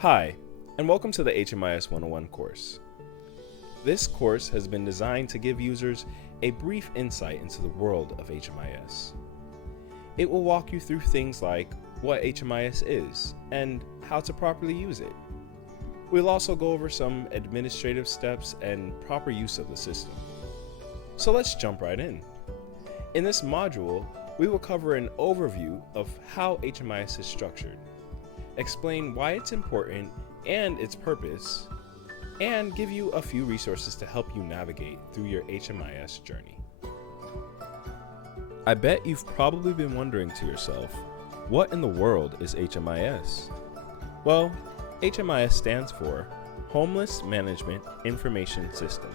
Hi, and welcome to the HMIS 101 course. This course has been designed to give users a brief insight into the world of HMIS. It will walk you through things like what HMIS is and how to properly use it. We'll also go over some administrative steps and proper use of the system. So let's jump right in. In this module, we will cover an overview of how HMIS is structured, explain why it's important and its purpose, and give you a few resources to help you navigate through your HMIS journey. I bet you've probably been wondering to yourself, what in the world is HMIS? Well, HMIS stands for Homeless Management Information System,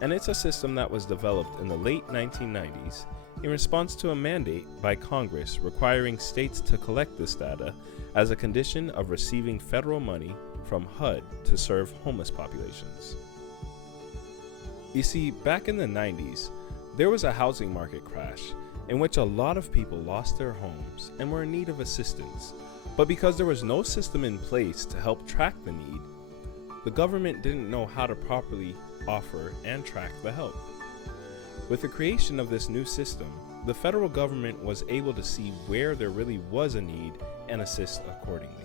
and it's a system that was developed in the late 1990s in response to a mandate by Congress requiring states to collect this data as a condition of receiving federal money from HUD to serve homeless populations. You see, back in the 90s, there was a housing market crash in which a lot of people lost their homes and were in need of assistance, but because there was no system in place to help track the need, the government didn't know how to properly offer and track the help. With the creation of this new system, the federal government was able to see where there really was a need and assist accordingly.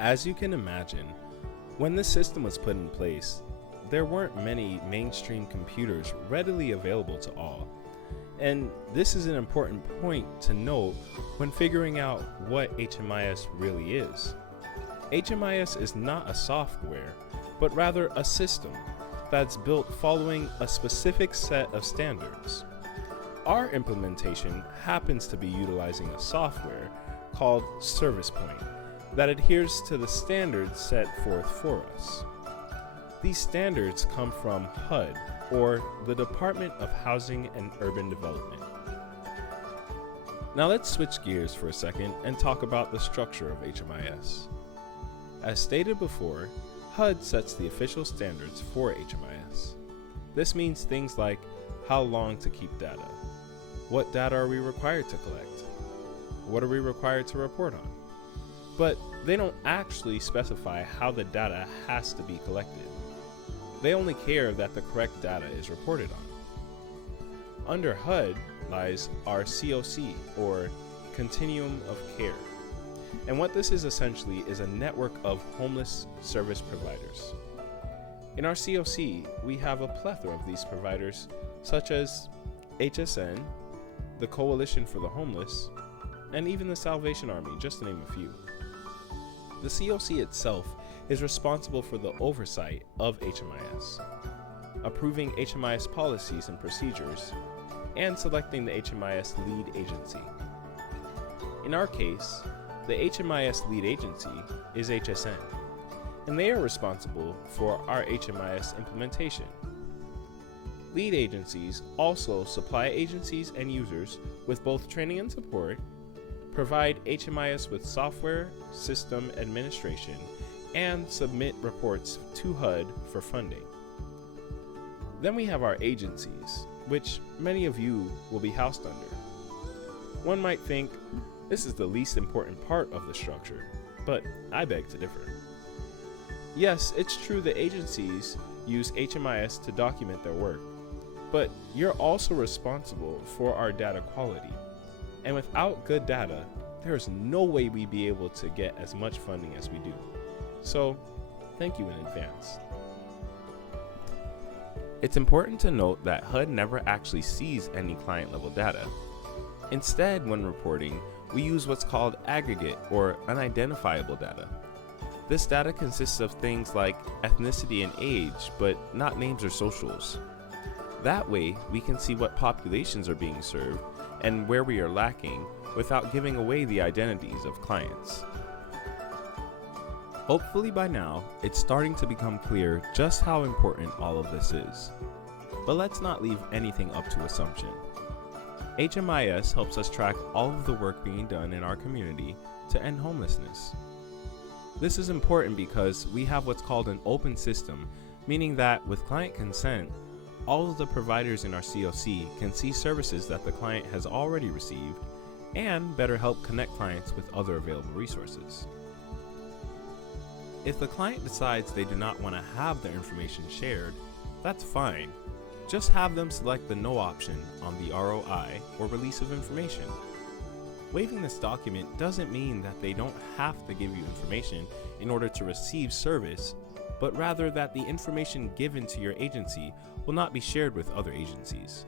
As you can imagine, when this system was put in place, there weren't many mainstream computers readily available to all. And this is an important point to note when figuring out what HMIS really is. HMIS is not a software, but rather a system that's built following a specific set of standards. Our implementation happens to be utilizing a software called Service Point that adheres to the standards set forth for us. These standards come from HUD, or the Department of Housing and Urban Development. Now let's switch gears for a second and talk about the structure of HMIS. As stated before, HUD sets the official standards for HMIS. This means things like how long to keep data, what data are we required to collect, what are we required to report on. But they don't actually specify how the data has to be collected. They only care that the correct data is reported on. Under HUD lies our COC, or Continuum of Care. And what this is essentially is a network of homeless service providers. In our COC, we have a plethora of these providers, such as HSN, the Coalition for the Homeless, and even the Salvation Army, just to name a few. The COC itself is responsible for the oversight of HMIS, approving HMIS policies and procedures, and selecting the HMIS lead agency. In our case, the HMIS lead agency is HSN, and they are responsible for our HMIS implementation. Lead agencies also supply agencies and users with both training and support, provide HMIS with software, system administration, and submit reports to HUD for funding. Then we have our agencies, which many of you will be housed under. One might think this is the least important part of the structure, but I beg to differ. Yes, it's true that agencies use HMIS to document their work, but you're also responsible for our data quality. And without good data, there is no way we'd be able to get as much funding as we do. So, thank you in advance. It's important to note that HUD never actually sees any client-level data. Instead, when reporting, we use what's called aggregate or unidentifiable data. This data consists of things like ethnicity and age, but not names or socials. That way, we can see what populations are being served and where we are lacking without giving away the identities of clients. Hopefully by now, it's starting to become clear just how important all of this is. But let's not leave anything up to assumption. HMIS helps us track all of the work being done in our community to end homelessness. This is important because we have what's called an open system, meaning that with client consent, All of the providers in our COC can see services that the client has already received and better help connect clients with other available resources. If the client decides they do not want to have their information shared, that's fine. Just have them select the No option on the ROI or Release of Information. Waiving this document doesn't mean that they don't have to give you information in order to receive service, but rather that the information given to your agency will not be shared with other agencies.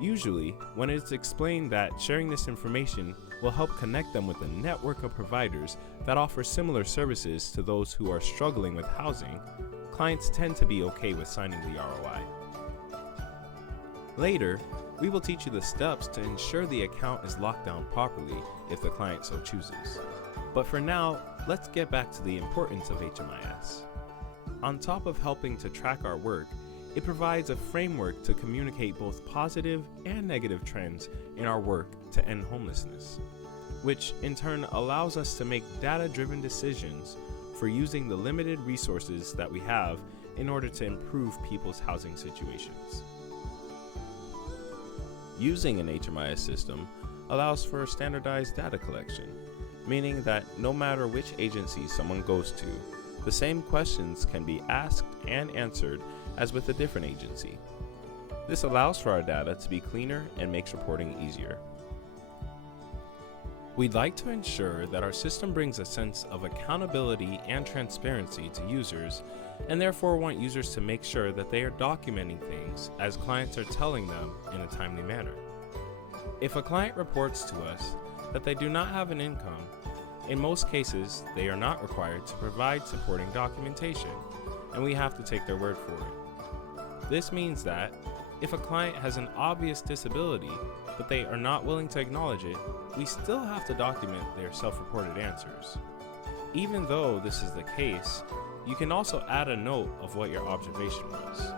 Usually, when it's explained that sharing this information will help connect them with a network of providers that offer similar services to those who are struggling with housing, clients tend to be okay with signing the ROI. Later, we will teach you the steps to ensure the account is locked down properly if the client so chooses. But for now, let's get back to the importance of HMIS. On top of helping to track our work, it provides a framework to communicate both positive and negative trends in our work to end homelessness, which in turn allows us to make data-driven decisions for using the limited resources that we have in order to improve people's housing situations. Using an HMIS system allows for standardized data collection, meaning that no matter which agency someone goes to, the same questions can be asked and answered as with a different agency. This allows for our data to be cleaner and makes reporting easier. We'd like to ensure that our system brings a sense of accountability and transparency to users, and therefore want users to make sure that they are documenting things as clients are telling them in a timely manner. If a client reports to us that they do not have an income, in most cases they are not required to provide supporting documentation, and we have to take their word for it. This means that if a client has an obvious disability, but they are not willing to acknowledge it, we still have to document their self-reported answers. Even though this is the case, you can also add a note of what your observation was.